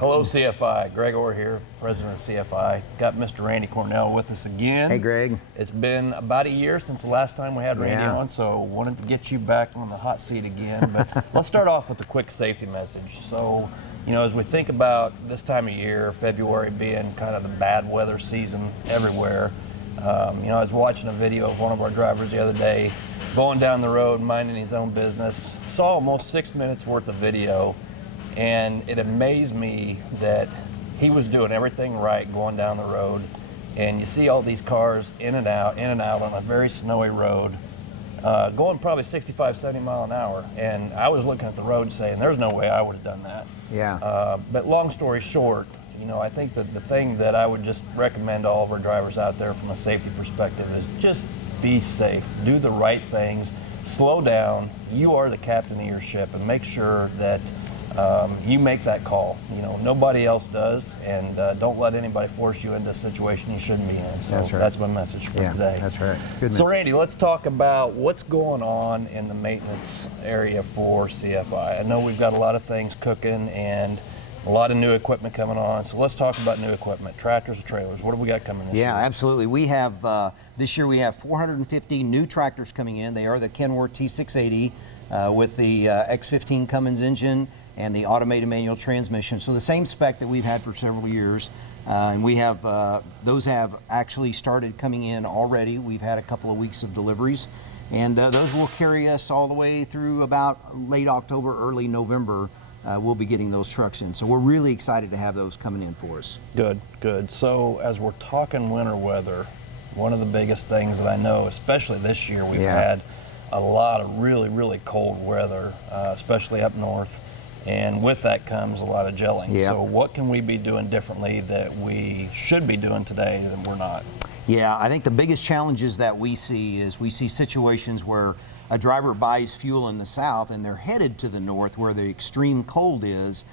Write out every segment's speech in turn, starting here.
Hello, CFI. Greg Orr here, president of CFI. Got Mr. Randy Cornell with us again. Hey, Greg. It's been about a year since the last time we had Randy on, so wanted to get you back on the hot seat again. But let's start off with a quick safety message. So, you know, as we think about this time of year, February being kind of the bad weather season everywhere, you know, I was watching a video of one of our drivers the other day going down the road, minding his own business, saw almost 6 minutes worth of video, and it amazed me that he was doing everything right going down the road, and you see all these cars in and out on a very snowy road, going probably 65, 70 mile an hour, and I was looking at the road saying, there's no way I would have done that. Yeah. But long story short, you know, I think that the thing that I would just recommend to all of our drivers out there from a safety perspective is just be safe, do the right things, slow down. You are the captain of your ship, and make sure that you make that call. You know, nobody else does, and don't let anybody force you into a situation you shouldn't be in. So that's right. That's my message for today. That's right. Good So message. Randy, let's talk about what's going on in the maintenance area for CFI. I know we've got a lot of things cooking and a lot of new equipment coming on. So let's talk about new equipment, tractors and trailers. What do we got coming this year? Yeah, absolutely. We have, this year we have 450 new tractors coming in. They are the Kenworth T680 with the X15 Cummins engine and the automated manual transmission. So the same spec that we've had for several years. And we have, those have actually started coming in already. We've had a couple of weeks of deliveries. And those will carry us all the way through about late October, early November. We'll be getting those trucks in. So we're really excited to have those coming in for us. Good, good. So as we're talking winter weather, one of the biggest things that I know, especially this year, we've had a lot of really, really cold weather, especially up north. And with that comes a lot of gelling. Yeah. So what can we be doing differently that we should be doing today that we're not? Yeah, I think the biggest challenges that we see is we see situations where a driver buys fuel in the south and they're headed to the north where the extreme cold is,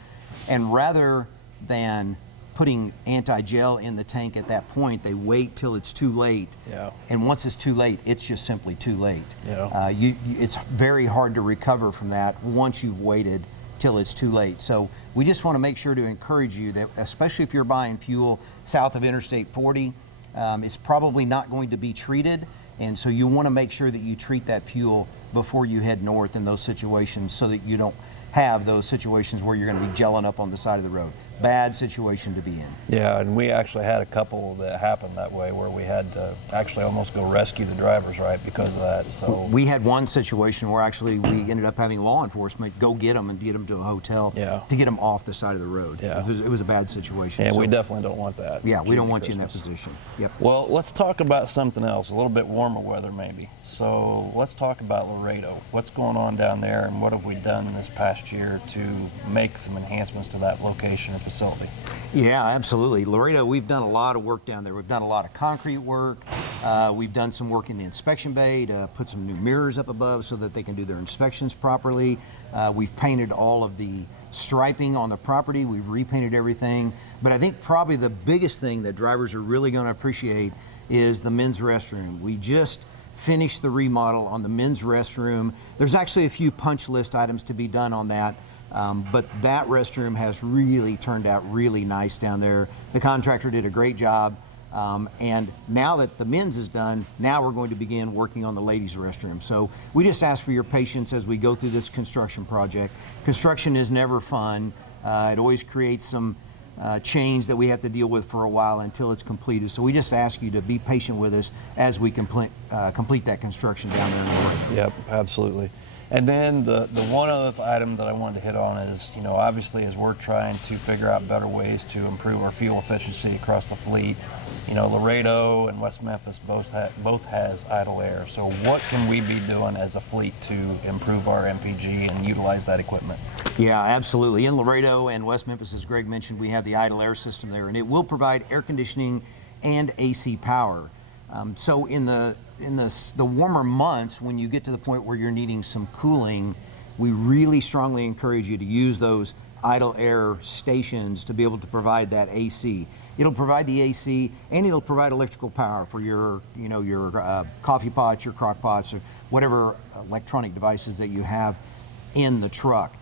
and rather than putting anti-gel in the tank at that point, they wait till it's too late. Yeah. And once it's too late, it's just simply too late. Yeah. It's very hard to recover from that once you've waited till it's too late. So we just want to make sure to encourage you that, especially if you're buying fuel south of Interstate 40, it's probably not going to be treated. And so you want to make sure that you treat that fuel before you head north in those situations so that you don't have those situations where you're going to be gelling up on the side of the road. Bad situation to be in. Yeah, and we actually had a couple that happened that way where we had to actually almost go rescue the drivers, right, because of that. So we had one situation where actually we ended up having law enforcement go get them and get them to a hotel to get them off the side of the road. Yeah. It was a bad situation. And so, we definitely don't want that. Yeah, we don't want Christmas. you in that position. Yep. Well, let's talk about something else, a little bit warmer weather maybe. So let's talk about Laredo. What's going on down there, and what have we done this past year to make some enhancements to that location and facility? Yeah, absolutely. Laredo, we've done a lot of work down there. We've done a lot of concrete work. We've done some work in the inspection bay to put some new mirrors up above so that they can do their inspections properly. We've painted all of the striping on the property. We've repainted everything. But I think probably the biggest thing that drivers are really going to appreciate is the men's restroom. We just finished the remodel on the men's restroom. There's actually a few punch list items to be done on that. But that restroom has really turned out really nice down there. The contractor did a great job. And now that the men's is done, now we're going to begin working on the ladies' restroom. So we just ask for your patience as we go through this construction project. Construction is never fun. It always creates some change that we have to deal with for a while until it's completed. So we just ask you to be patient with us as we complete that construction down there in Laredo. Yep, absolutely. And then the one other item that I wanted to hit on is, you know, obviously as we're trying to figure out better ways to improve our fuel efficiency across the fleet, you know, Laredo and West Memphis both has idle air. So what can we be doing as a fleet to improve our MPG and utilize that equipment? Yeah, absolutely. In Laredo and West Memphis, as Greg mentioned, we have the idle air system there, and it will provide air conditioning and AC power. So in the warmer months, when you get to the point where you're needing some cooling, we really strongly encourage you to use those idle air stations to be able to provide that AC. It'll provide the AC, and it'll provide electrical power for your, your coffee pots, your crock pots, or whatever electronic devices that you have in the truck.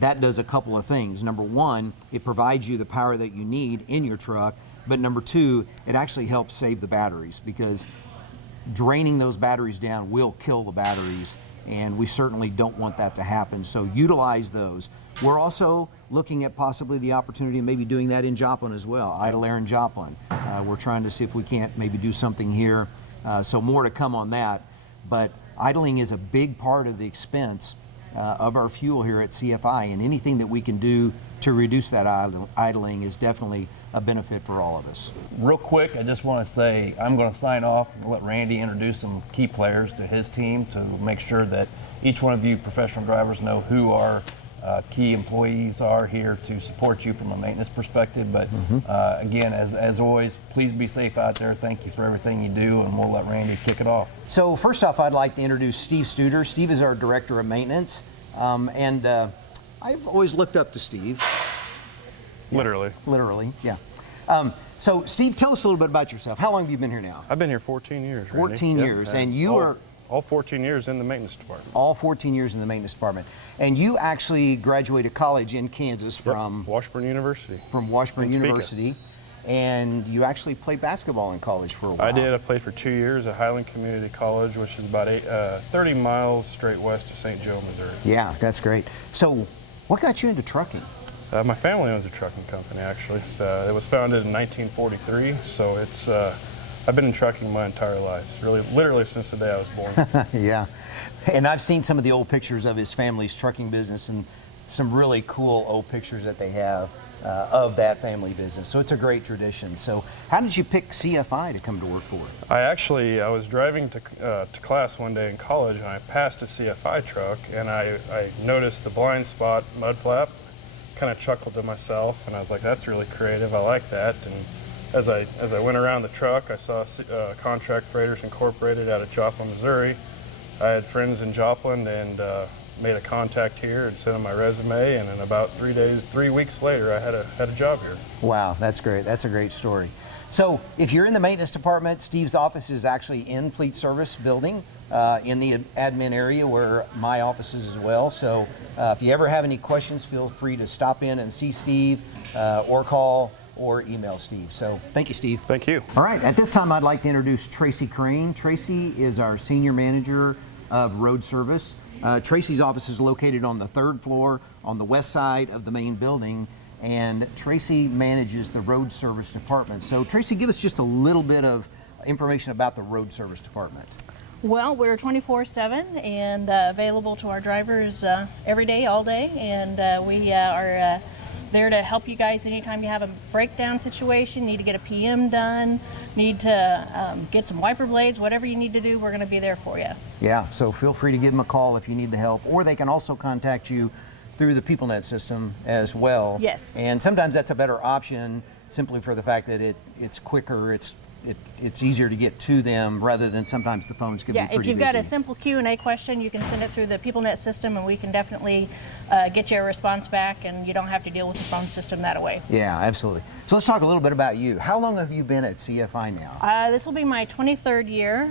that does a couple of things. Number one, it provides you the power that you need in your truck, but number two, it actually helps save the batteries, because draining those batteries down will kill the batteries, and we certainly don't want that to happen. So utilize those. We're also looking at possibly the opportunity of maybe doing that in Joplin as well, Idle Air in Joplin. We're trying to see if we can't maybe do something here. So more to come on that. But idling is a big part of the expense of our fuel here at CFI, and anything that we can do to reduce that idling is definitely a benefit for all of us. Real quick, I just want to say I'm going to sign off and let Randy introduce some key players to his team to make sure that each one of you professional drivers know who our key employees are here to support you from a maintenance perspective. But again, as always, please be safe out there. Thank you for everything you do, and we'll let Randy kick it off. So first off, I'd like to introduce Steve Studer. Steve is our Director of Maintenance, and I've always looked up to Steve. Literally. Literally, yeah. So Steve, tell us a little bit about yourself. How long have you been here now? I've been here 14 years. 14 Randy. years, Yep. and you are... All 14 years in the maintenance department. All 14 years in the maintenance department. And you actually graduated college in Kansas from... Washburn University. From Washburn In Topeka. University. And you actually played basketball in college for a while. I did. I played for 2 years at Highland Community College, which is about 30 miles straight west of St. Joe, Missouri. Yeah, that's great. So what got you into trucking? My family owns a trucking company, actually. It was founded in 1943, so it's... I've been in trucking my entire life, really, literally since the day I was born. Yeah, and I've seen some of the old pictures of his family's trucking business, and some really cool old pictures that they have of that family business. So it's a great tradition. So how did you pick CFI to come to work for? I was driving to class one day in college, and I passed a CFI truck, and I noticed the blind spot mud flap, kind of chuckled to myself, and I was like, that's really creative, I like that. And as I went around the truck, I saw Contract Freighters Incorporated out of Joplin, Missouri. I had friends in Joplin and made a contact here and sent them my resume, and in about 3 weeks later, I had a job here. Wow, that's great. That's a great story. So if you're in the maintenance department, Steve's office is actually in Fleet Service building in the admin area where my office is as well. So if you ever have any questions, feel free to stop in and see Steve or call or email Steve. So thank you, Steve. Thank you. All right, at this time I'd like to introduce Tracy Crane. Tracy is our Senior Manager of Road Service. Tracy's office is located on the 3rd floor on the west side of the main building, and Tracy manages the Road Service Department. So Tracy, give us just a little bit of information about the Road Service Department. Well, we're 24/7 and available to our drivers every day, all day, and we are there to help you guys anytime you have a breakdown situation, need to get a PM done, need to get some wiper blades, whatever you need to do, we're going to be there for you. Yeah, so feel free to give them a call if you need the help, or they can also contact you through the PeopleNet system as well. Yes. And sometimes that's a better option simply for the fact that it's quicker, it's easier to get to them rather than sometimes the phones can be pretty busy. If you've got a simple Q&A question, you can send it through the PeopleNet system, and we can definitely get you a response back, and you don't have to deal with the phone system that way. Yeah, absolutely. So let's talk a little bit about you. How long have you been at CFI now? This will be my 23rd year.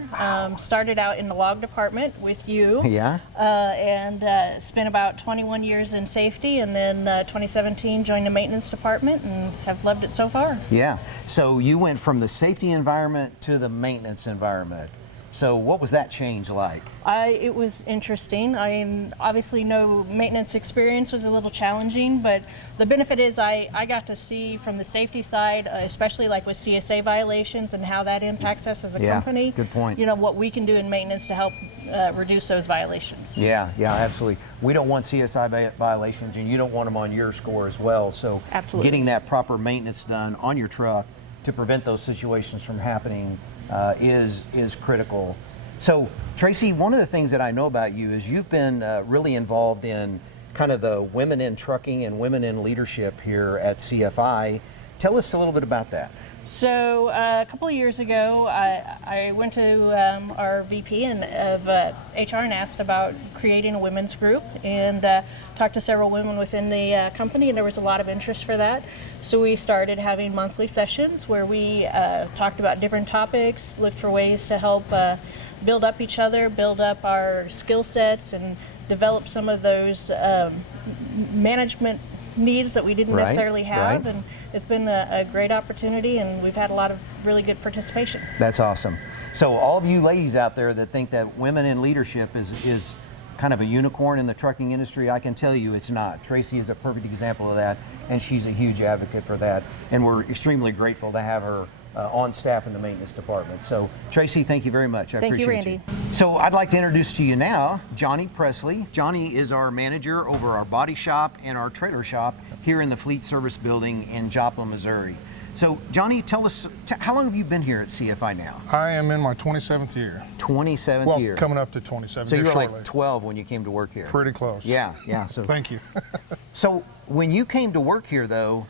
Started out in the log department with you. Yeah. And spent about 21 years in safety, and then 2017 joined the maintenance department and have loved it so far. Yeah. So you went from the safety environment to the maintenance environment. So what was that change like? It was interesting. I mean, obviously no maintenance experience, was a little challenging, but the benefit is I got to see from the safety side, especially like with CSA violations and how that impacts us as a company. Good point. You know, what we can do in maintenance to help reduce those violations. Yeah, absolutely. We don't want CSI violations, and you don't want them on your score as well. So Absolutely. Getting that proper maintenance done on your truck to prevent those situations from happening is critical. So Tracy, one of the things that I know about you is you've been really involved in kind of the women in trucking and women in leadership here at CFI. Tell us a little bit about that. So a couple of years ago, I went to our VP of HR and asked about creating a women's group, and talked to several women within the company, and there was a lot of interest for that. So we started having monthly sessions where we talked about different topics, looked for ways to help build up each other, build up our skill sets, and develop some of those management needs that we didn't Right, necessarily have, right. and it's been a great opportunity, and we've had a lot of really good participation. That's awesome. So all of you ladies out there that think that women in leadership is kind of a unicorn in the trucking industry, I can tell you it's not. Tracy is a perfect example of that, and she's a huge advocate for that, and we're extremely grateful to have her on staff in the maintenance department. So Tracy, thank you very much. I Thank you, appreciate Randy. So I'd like to introduce to you now Johnny Presley. Johnny is our manager over our body shop and our trailer shop here in the Fleet Service Building in Joplin, Missouri. So Johnny, tell us, how long have you been here at CFI now? I am in my 27th year. 27th Well, year. coming up to 27 So you years were shortly. like 12 when you came to work here. Pretty close. Yeah, yeah. So Thank you. So when you came to work here, though,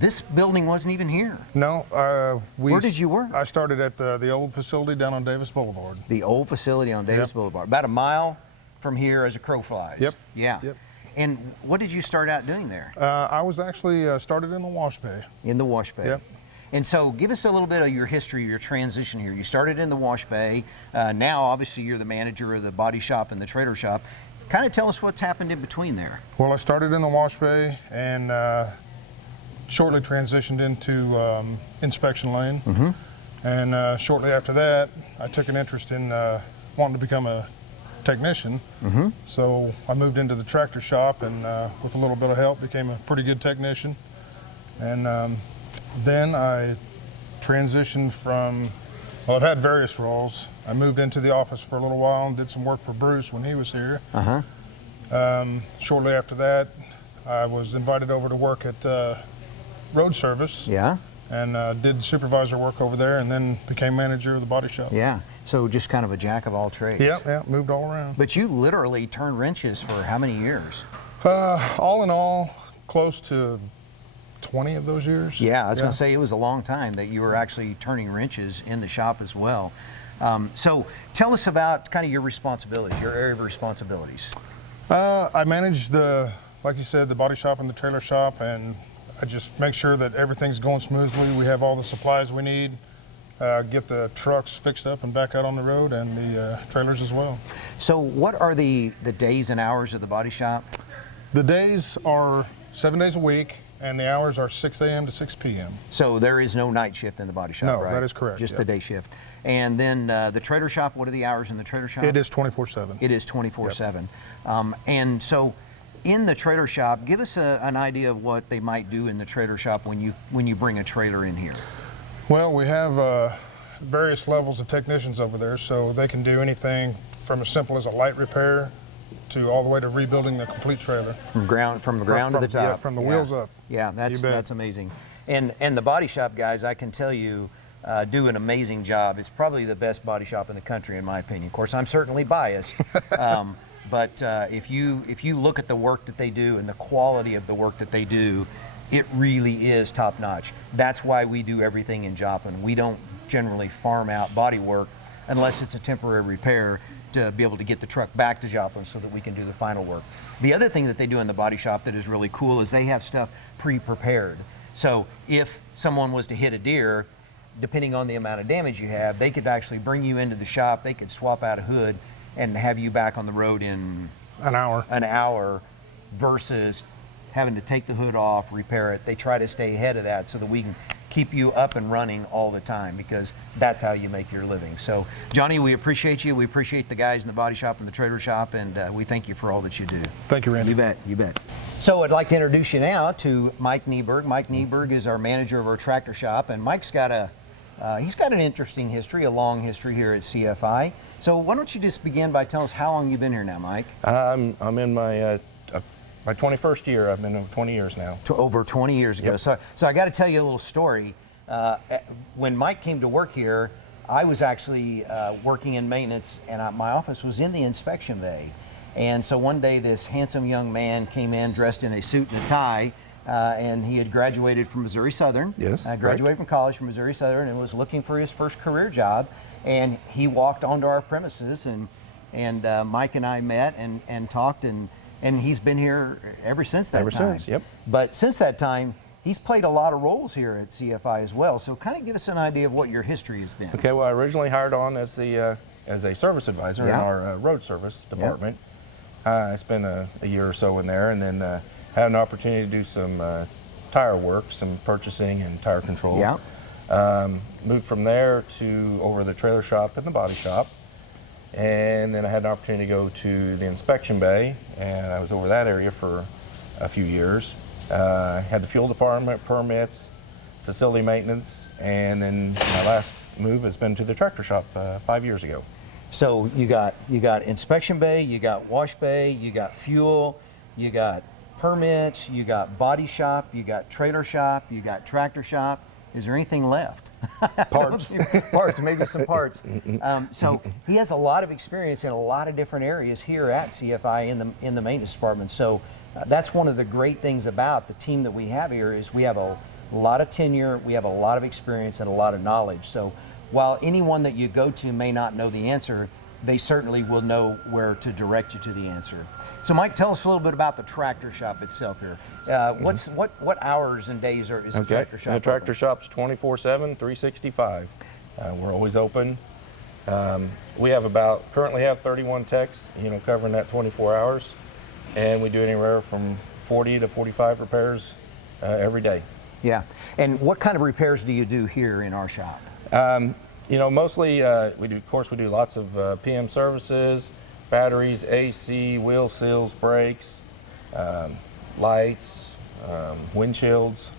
this building wasn't even here. No, Where did you work? I started at the old facility down on Davis Boulevard. The old facility on Davis Yep. Boulevard, about a mile from here as a crow flies. Yep. Yeah. Yep. And what did you start out doing there? I was actually started in the wash bay. In the wash bay. Yep. And so give us a little bit of your history, your transition here. You started in the wash bay. Now, obviously, you're the manager of the body shop and the trailer shop. Kind of tell us what's happened in between there. Well, I started in the wash bay and shortly transitioned into inspection lane. Mm-hmm. And shortly after that, I took an interest in wanting to become a technician. Mm-hmm. So I moved into the tractor shop and with a little bit of help became a pretty good technician. And then I transitioned from, well, I've had various roles. I moved into the office for a little while and did some work for Bruce when he was here. Uh-huh. Shortly after that, I was invited over to work at road service. Yeah. And did supervisor work over there, and then became manager of the body shop. Yeah. So just kind of a jack of all trades. Yeah, moved all around. But you literally turned wrenches for how many years? All in all, close to 20 of those years. Yeah, I was going to say it was a long time that you were actually turning wrenches in the shop as well. So tell us about kind of your responsibilities, your area of responsibilities. I manage like you said, the body shop and the trailer shop, and I just make sure that everything's going smoothly. We have all the supplies we need, get the trucks fixed up and back out on the road, and the trailers as well. So what are the days and hours of the body shop? The days are 7 days a week, and the hours are 6 a.m. to 6 p.m. So there is no night shift in the body shop, No, right? that is correct, Just yep. the day shift. And then the trailer shop, what are the hours in the trailer shop? It is 24/7. It is 24/7. And so in the trailer shop, give us an idea of what they might do in the trailer shop when you bring a trailer in here. Well, we have various levels of technicians over there, so they can do anything from as simple as a light repair to all the way to rebuilding the complete trailer. From the ground to the top. Yeah, from the wheels up. Yeah, You bet. that's amazing. And the body shop guys, I can tell you, do an amazing job. It's probably the best body shop in the country, in my opinion. Of course, I'm certainly biased, but if you look at the work that they do and the quality of the work that they do, it really is top notch. That's why we do everything in Joplin. We don't generally farm out body work unless it's a temporary repair to be able to get the truck back to Joplin so that we can do the final work. The other thing that they do in the body shop that is really cool is they have stuff pre-prepared. So if someone was to hit a deer, depending on the amount of damage you have, they could actually bring you into the shop, they could swap out a hood and have you back on the road in An hour. Versus having to take the hood off, repair it. They try to stay ahead of that so that we can keep you up and running all the time, because that's how you make your living. So Johnny, we appreciate you. We appreciate the guys in the body shop and the trailer shop, and we thank you for all that you do. Thank you, Randy. You bet. So I'd like to introduce you now to Mike Nieberg. Mike Nieberg is our manager of our tractor shop, and Mike's got he's got an interesting history, a long history here at CFI. So why don't you just begin by telling us how long you've been here now, Mike? I'm in my 21st year. I've been over 20 years now. Over 20 years ago. Yep. So I got to tell you a little story. When Mike came to work here, I was actually working in maintenance, and my office was in the inspection bay. And so one day this handsome young man came in dressed in a suit and a tie, and he had graduated from Missouri Southern. Yes, graduated from college from Missouri Southern and was looking for his first career job. And he walked onto our premises, and Mike and I met and talked, and he's been here ever since that time. Ever since, yep. But since that time, he's played a lot of roles here at CFI as well. So kind of give us an idea of what your history has been. Okay, well, I originally hired on as a service advisor Yeah. in our road service department. I spent a year or so in there, and then had an opportunity to do some tire work, some purchasing and tire control. Yeah. Moved from there to over the trailer shop and the body shop. And then I had an opportunity to go to the inspection bay, and I was over that area for a few years. Had the fuel department, permits, facility maintenance, and then my last move has been to the tractor shop 5 years ago. So you got inspection bay, you got wash bay, you got fuel, you got permits, you got body shop, you got trailer shop, you got tractor shop. Is there anything left? Parts. Parts, maybe some parts. So he has a lot of experience in a lot of different areas here at CFI in the maintenance department. So that's one of the great things about the team that we have here is we have a lot of tenure, we have a lot of experience and a lot of knowledge. So while anyone that you go to may not know the answer, they certainly will know where to direct you to the answer. So Mike, tell us a little bit about the tractor shop itself here. What hours and days is the tractor shop? The tractor open? shop's 24/7, 365. We're always open. We currently have 31 techs, covering that 24 hours, and we do anywhere from 40 to 45 repairs every day. Yeah, and what kind of repairs do you do here in our shop? Mostly we do lots of PM services, batteries, AC, wheel seals, brakes, lights, windshields.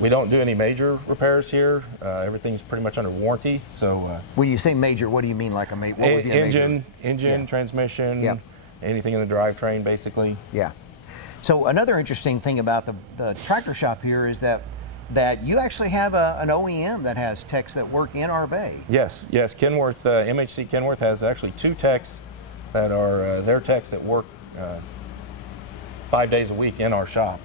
We don't do any major repairs here. Everything's pretty much under warranty. So when you say major, what do you mean like a major? Engine, Yeah. transmission, Yep. anything in the drivetrain, basically. Yeah. So another interesting thing about the tractor shop here is that you actually have an OEM that has techs that work in our bay. Yes. Kenworth, MHC Kenworth has actually 2 techs that are their techs that work 5 days a week in our shop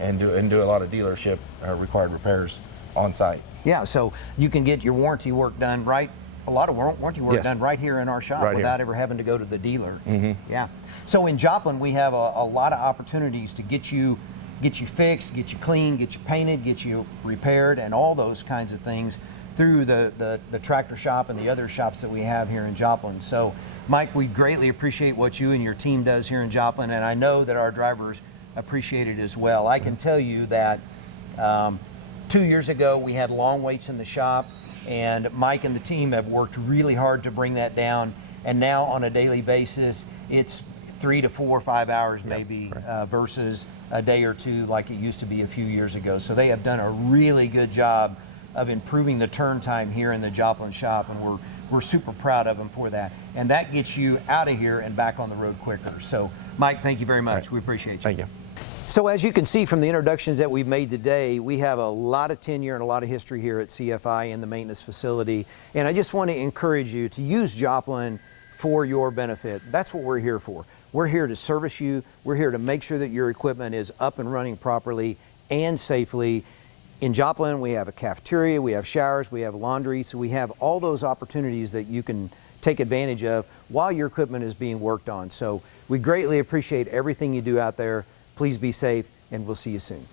and do a lot of dealership required repairs on site. Yeah, so you can get your warranty work done a lot of warranty work Yes. done right here in our shop Right without here. ever having to go to the dealer. Yeah. So in Joplin, we have a lot of opportunities to get you fixed, get you clean, get you painted, get you repaired, and all those kinds of things through the tractor shop and the other shops that we have here in Joplin. So Mike, we greatly appreciate what you and your team does here in Joplin, and I know that our drivers appreciate it as well. I can tell you that 2 years ago we had long waits in the shop, and Mike and the team have worked really hard to bring that down, and now on a daily basis it's 3 to 4 or 5 hours maybe versus a day or two like it used to be a few years ago. So they have done a really good job of improving the turn time here in the Joplin shop, and we're super proud of them for that. And that gets you out of here and back on the road quicker. So Mike, thank you very much. Right. We appreciate you. Thank you. So as you can see from the introductions that we've made today, we have a lot of tenure and a lot of history here at CFI in the maintenance facility. And I just want to encourage you to use Joplin for your benefit. That's what we're here for. We're here to service you. We're here to make sure that your equipment is up and running properly and safely. In Joplin, we have a cafeteria, we have showers, we have laundry, so we have all those opportunities that you can take advantage of while your equipment is being worked on. So we greatly appreciate everything you do out there. Please be safe, and we'll see you soon.